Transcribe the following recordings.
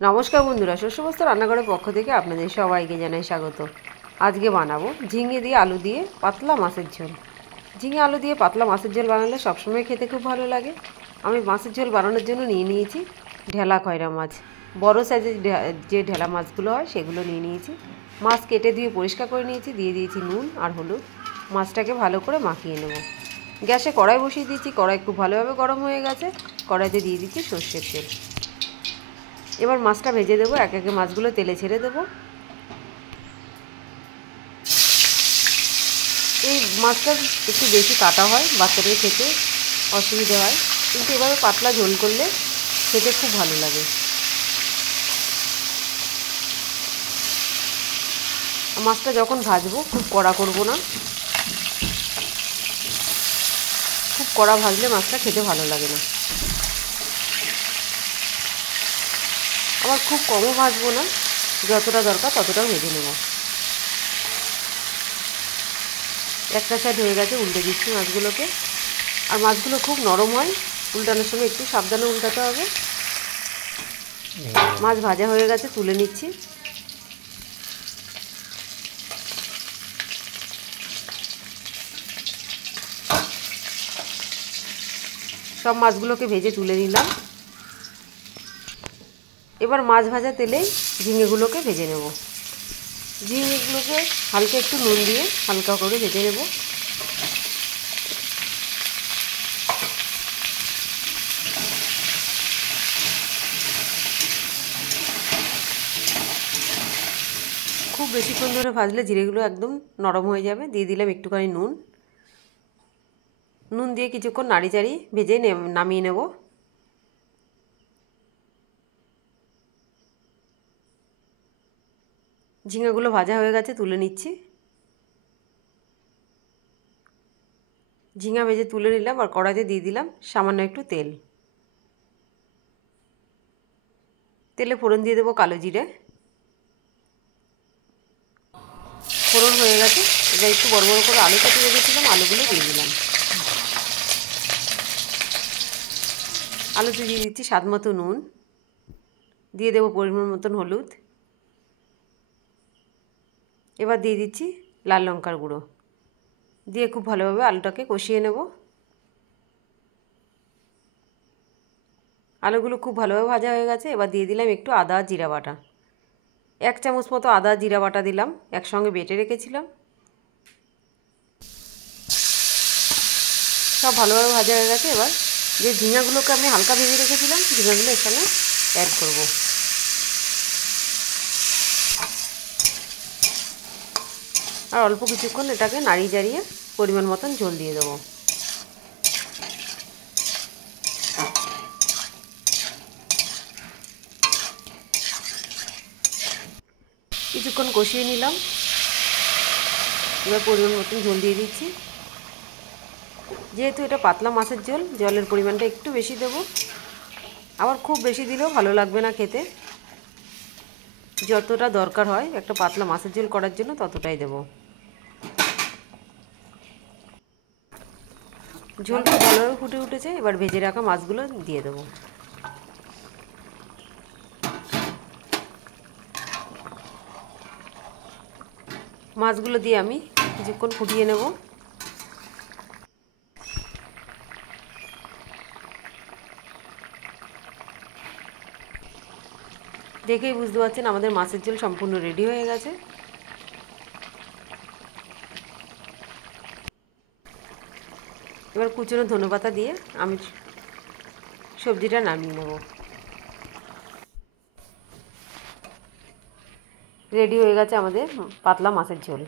নমস্কার বন্ধুরা, শস্যবস্ত্র রান্নাঘরের পক্ষ থেকে আপনাদের সবাইকে জানাই স্বাগত। আজকে বানাবো ঝিঙে দিয়ে আলু দিয়ে পাতলা মাছের ঝোল। ঝিঙে আলু দিয়ে পাতলা মাছের ঝোল বানালে সবসময় খেতে খুব ভালো লাগে। আমি মাছের ঝোল বানানোর জন্য নিয়ে নিয়েছি ঢেলা খয়রা মাছ। বড় সাইজের যে ঢেলা মাছগুলো হয় সেগুলো নিয়ে নিয়েছি। মাছ কেটে ধুয়ে পরিষ্কার করে নিয়েছি, দিয়ে দিয়েছি নুন আর হলুদ। মাছটাকে ভালো করে মাখিয়ে নেব। গ্যাসে কড়াই বসিয়ে দিয়েছি, কড়াই খুব ভালোভাবে গরম হয়ে গেছে। কড়াইতে দিয়ে দিচ্ছি সর্ষের তেল। এবার মাছটা ভেজে দেবো, এক একে মাছগুলো তেলে ছেড়ে দেবো। এই মাছটা একটু বেশি কাটা হয়, বাচ্চাদের খেতে অসুবিধে হয়, কিন্তু এভাবে পাতলা ঝোল করলে খেতে খুব ভালো লাগে। মাছটা যখন ভাজবো খুব কড়া করব না, খুব কড়া ভাজলে মাছটা খেতে ভালো লাগে না। আবার খুব কমও ভাজবো না, যতটা দরকার ততটাও ভেজে নেব। একটা সাইড হয়ে গেছে, উল্টে দিচ্ছি মাছগুলোকে। আর মাছগুলো খুব নরম হয়, উল্টানোর সময় একটু সাবধানে উল্টাতে হবে। মাছ ভাজা হয়ে গেছে, তুলে নিচ্ছি। সব মাছগুলোকে ভেজে তুলে নিলাম। এবার মাছ ভাজা তেলেই ঝিঙেগুলোকে ভেজে নেব। ঝিঙেগুলোকে হালকা একটু নুন দিয়ে হালকা করে ভেজে নেব। খুব বেশিক্ষণ ধরে ভাজলে জিরেগুলো একদম নরম হয়ে যাবে। দিয়ে দিলাম একটুখানি নুন। নুন দিয়ে কিছুক্ষণ নাড়ি চাড়ি ভেজে নামিয়ে নেব। ঝিঙেগুলো ভাজা হয়ে গেছে, তুলে নিচ্ছি। ঝিঙা ভেজে তুলে নিলাম, আর কড়াইতে দিয়ে দিলাম সামান্য একটু তেল। তেলে ফোড়ন দিয়ে দেবো কালো জিরে। ফোড়ন হয়ে গেছে, এবার একটু বড় বড় করে আলু কেটে রেখেছিলাম, আলুগুলো দিয়ে দিলাম। আলুতে দিয়ে দিচ্ছি স্বাদ মতো নুন, দিয়ে দেবো পরিমাণ মতন হলুদ। এবার দিয়ে দিচ্ছি লাল লঙ্কার গুঁড়ো, দিয়ে খুব ভালোভাবে আলুটাকে কষিয়ে নেব। আলুগুলো খুব ভালোভাবে ভাজা হয়ে গেছে। এবার দিয়ে দিলাম একটু আদা জিরা বাটা, 1 চামচ মতো আদা জিরা বাটা দিলাম, একসঙ্গে বেটে রেখেছিলাম। সব ভালোভাবে ভাজা হয়ে গেছে। এবার যে ঝিঙাগুলোকে আমি হালকা ভেজে রেখেছিলাম, ঝিঙাগুলো এখানে অ্যাড করব। আর অল্প কিছুক্ষণ এটাকে নাড়িয়ে চাড়িয়ে পরিমাণ মতন ঝোল দিয়ে দেবো। কিছুক্ষণ কষিয়ে নিলাম। এবার পরিমাণ মতন ঝোল দিয়ে দিচ্ছি। যেহেতু এটা পাতলা মাছের ঝোল, জলের পরিমাণটা একটু বেশি দেবো। আবার খুব বেশি দিলেও ভালো লাগবে না খেতে। যতটা দরকার হয় একটা পাতলা মাছের ঝোল করার জন্য ততটাই দেবো। ঝোলটা ভালোভাবে ফুটে উঠেছে, এবার ভেজে রাখা মাছগুলো দিয়ে দেবো। মাছগুলো দিয়ে আমি কিছুক্ষণ ফুটিয়ে নেব। দেখেই বুঝতে পারছেন আমাদের মাছের ঝোল সম্পূর্ণ রেডি হয়ে গেছে। এবার কুচনো ধনেপাতা দিয়ে আমি সবজিটা নামিয়ে নেব। রেডি হয়ে গেছে আমাদের পাতলা মাছের ঝোল।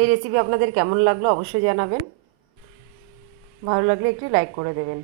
এই রেসিপি আপনাদের কেমন লাগলো অবশ্যই জানাবেন। ভালো লাগলে একটি লাইক করে দেবেন।